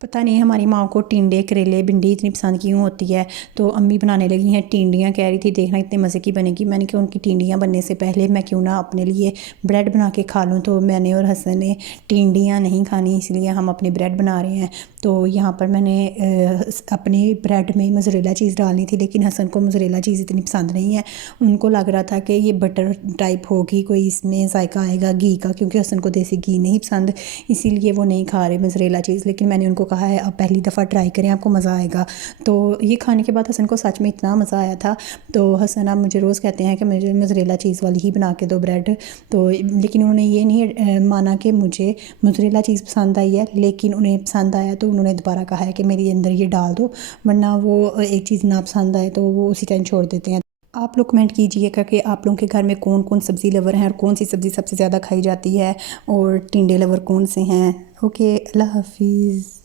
पता नहीं हमारी माँ को टिंडे करेले भिंडी इतनी पसंद क्यों होती है। तो अम्मी बनाने लगी हैं टिंडियाँ, कह रही थी देखना इतने मज़े की बनेगी। मैंने कहा उनकी टिंडियाँ बनने से पहले मैं क्यों ना अपने लिए ब्रेड बना के खा लूँ। तो मैंने और हसन ने टिंडियाँ नहीं खानी, इसलिए हम अपनी ब्रेड बना रहे हैं। तो यहाँ पर मैंने अपनी ब्रेड में मोज़रेला चीज़ डालनी थी, लेकिन हसन को मोज़रेला चीज़ इतनी पसंद नहीं है। उनको लग रहा था कि ये बटर टाइप होगी, कोई इसमें जायका आएगा घी का, क्योंकि हसन को देसी घी नहीं पसंद, इसीलिए वो नहीं खा रहे मोज़रेला चीज़। लेकिन मैंने उनको कहा है आप पहली दफ़ा ट्राई करें, आपको मज़ा आएगा। तो ये खाने के बाद हसन को सच में इतना मज़ा आया था। तो हसन अब मुझे रोज़ कहते हैं कि मुझे मोज़रेला चीज़ वाली ही बना के दो ब्रेड। तो लेकिन उन्होंने ये नहीं माना कि मुझे मोज़रेला चीज़ पसंद आई है, लेकिन उन्हें पसंद आया तो उन्होंने दोबारा कहा है कि मेरे अंदर ये डाल दो, वरना वो एक चीज़ ना पसंद आए तो वो उसी टाइम छोड़ देते हैं। आप लोग कमेंट कीजिएगा कि आप लोगों के घर में कौन कौन सब्ज़ी लवर हैं और कौन सी सब्ज़ी सबसे ज़्यादा खाई जाती है, और टिंडे लवर कौन से हैं। ओके, अल्लाह हाफिज़।